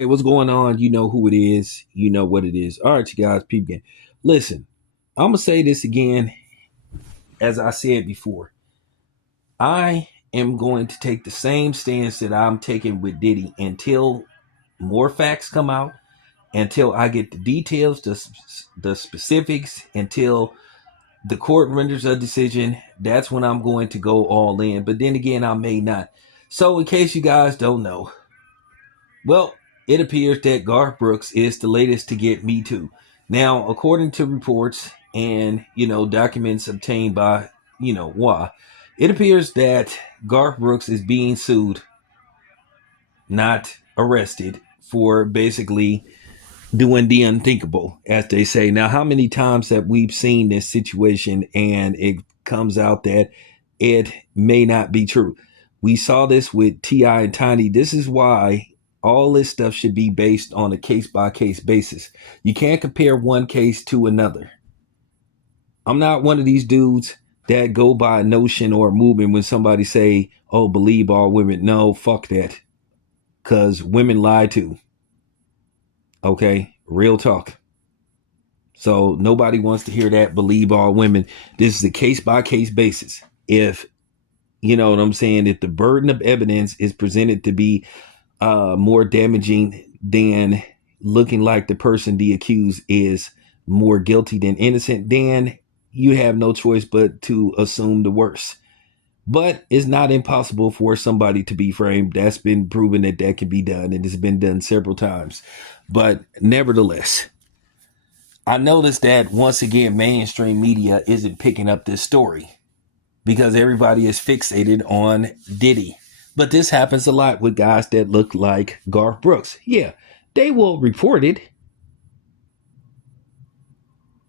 Hey, what's going on? You know who it is. You know what it is. All right, you guys, peep game. Listen, I'm gonna say this again, as I said before. I am going to take the same stance that I'm taking with Diddy until more facts come out, until I get the details, the specifics, until the court renders a decision. That's when I'm going to go all in. But then again, I may not. So, in case you guys don't know, well, it appears that Garth Brooks is the latest to get Me Too. Now, according to reports and, documents obtained by, why, it appears that Garth Brooks is being sued, not arrested, for basically doing the unthinkable, as they say. Now, how many times have we seen this situation and it comes out that it may not be true? We saw this with T.I. and Tiny. This is why all this stuff should be based on a case by case basis. You can't compare one case to another. I'm not one of these dudes that go by a notion or a movement when somebody say, oh, believe all women. No, fuck that. Because women lie too. Okay, real talk. So nobody wants to hear that. Believe all women. This is a case by case basis. If you know what I'm saying, if the burden of evidence is presented to be more damaging than looking like the person the accused is more guilty than innocent, then you have no choice but to assume the worst. But it's not impossible for somebody to be framed. That's been proven that can be done, and it's been done several times. But nevertheless, I noticed that once again, mainstream media isn't picking up this story because everybody is fixated on Diddy. But this happens a lot with guys that look like Garth Brooks. Yeah, they will report it,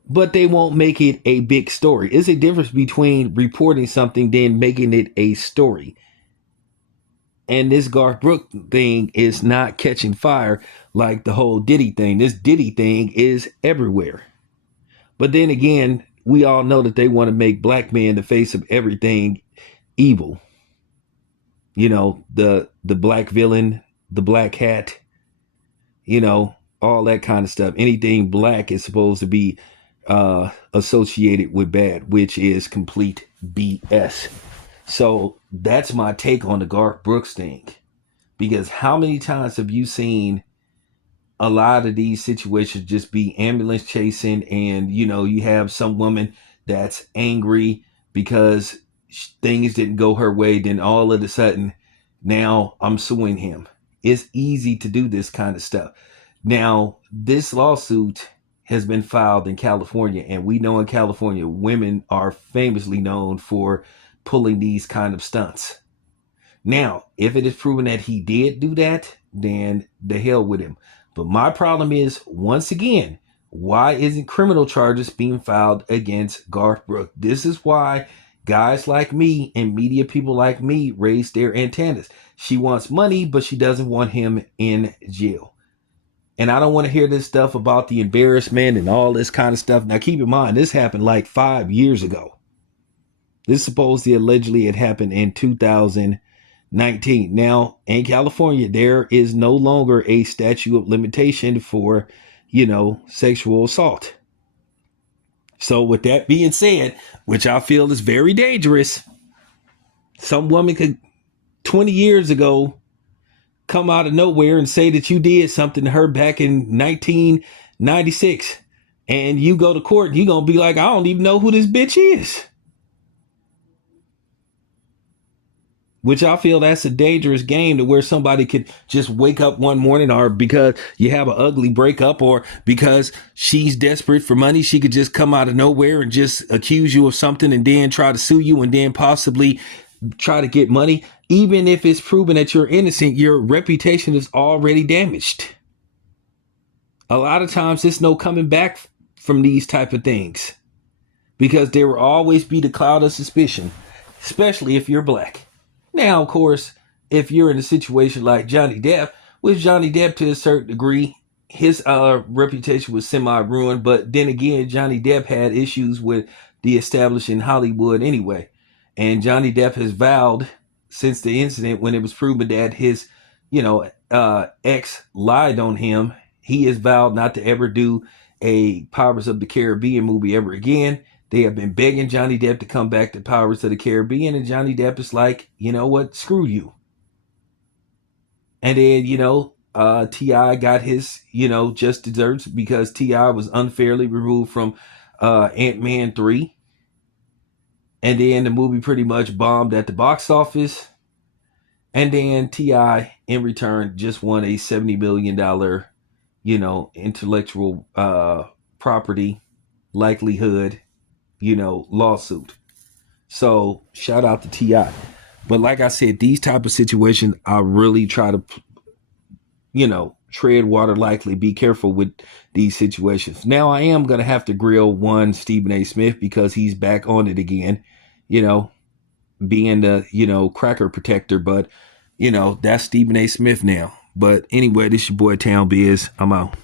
but they won't make it a big story. It's a difference between reporting something than making it a story. And this Garth Brooks thing is not catching fire like the whole Diddy thing. This Diddy thing is everywhere. But then again, we all know that they want to make black men the face of everything evil. You know, the black villain, the black hat, all that kind of stuff. Anything black is supposed to be associated with bad, which is complete BS. So that's my take on the Garth Brooks thing. Because how many times have you seen a lot of these situations just be ambulance chasing, and you have some woman that's angry because things didn't go her way, then all of a sudden now I'm suing him. It's easy to do this kind of stuff. Now, this lawsuit has been filed in California, and we know in California women are famously known for pulling these kind of stunts. Now, if it is proven that he did do that, then the hell with him. But my problem is, once again, why isn't criminal charges being filed against Garth Brooks? This is why guys like me and media people like me raise their antennas. She wants money, but she doesn't want him in jail. And I don't want to hear this stuff about the embarrassment and all this kind of stuff. Now, keep in mind, this happened like 5 years ago. This supposedly allegedly had happened in 2019. Now, in California, there is no longer a statute of limitation for, sexual assault. So with that being said, which I feel is very dangerous, some woman could 20 years ago come out of nowhere and say that you did something to her back in 1996. And you go to court and you're going to be like, I don't even know who this bitch is. Which I feel that's a dangerous game, to where somebody could just wake up one morning, or because you have an ugly breakup, or because she's desperate for money, she could just come out of nowhere and just accuse you of something and then try to sue you and then possibly try to get money. Even if it's proven that you're innocent, your reputation is already damaged. A lot of times there's no coming back from these type of things, because there will always be the cloud of suspicion, especially if you're black. Now, of course, if you're in a situation like Johnny Depp, which Johnny Depp to a certain degree, his reputation was semi-ruined. But then again, Johnny Depp had issues with the establishing Hollywood anyway. And Johnny Depp has vowed since the incident when it was proven that his X lied on him. He has vowed not to ever do a Pirates of the Caribbean movie ever again. They have been begging Johnny Depp to come back to Pirates of the Caribbean, and Johnny Depp is like, you know what, screw you. And then, T.I. got his, just desserts because T.I. was unfairly removed from Ant-Man 3. And then the movie pretty much bombed at the box office. And then T.I. in return just won a $70 million, intellectual property likelihood, lawsuit. So shout out to T.I. But like I said, these type of situations, I really try to, tread water lightly, be careful with these situations. Now I am going to have to grill one Stephen A. Smith because he's back on it again, being the, cracker protector. But, that's Stephen A. Smith now. But anyway, this is your boy Town Biz. I'm out.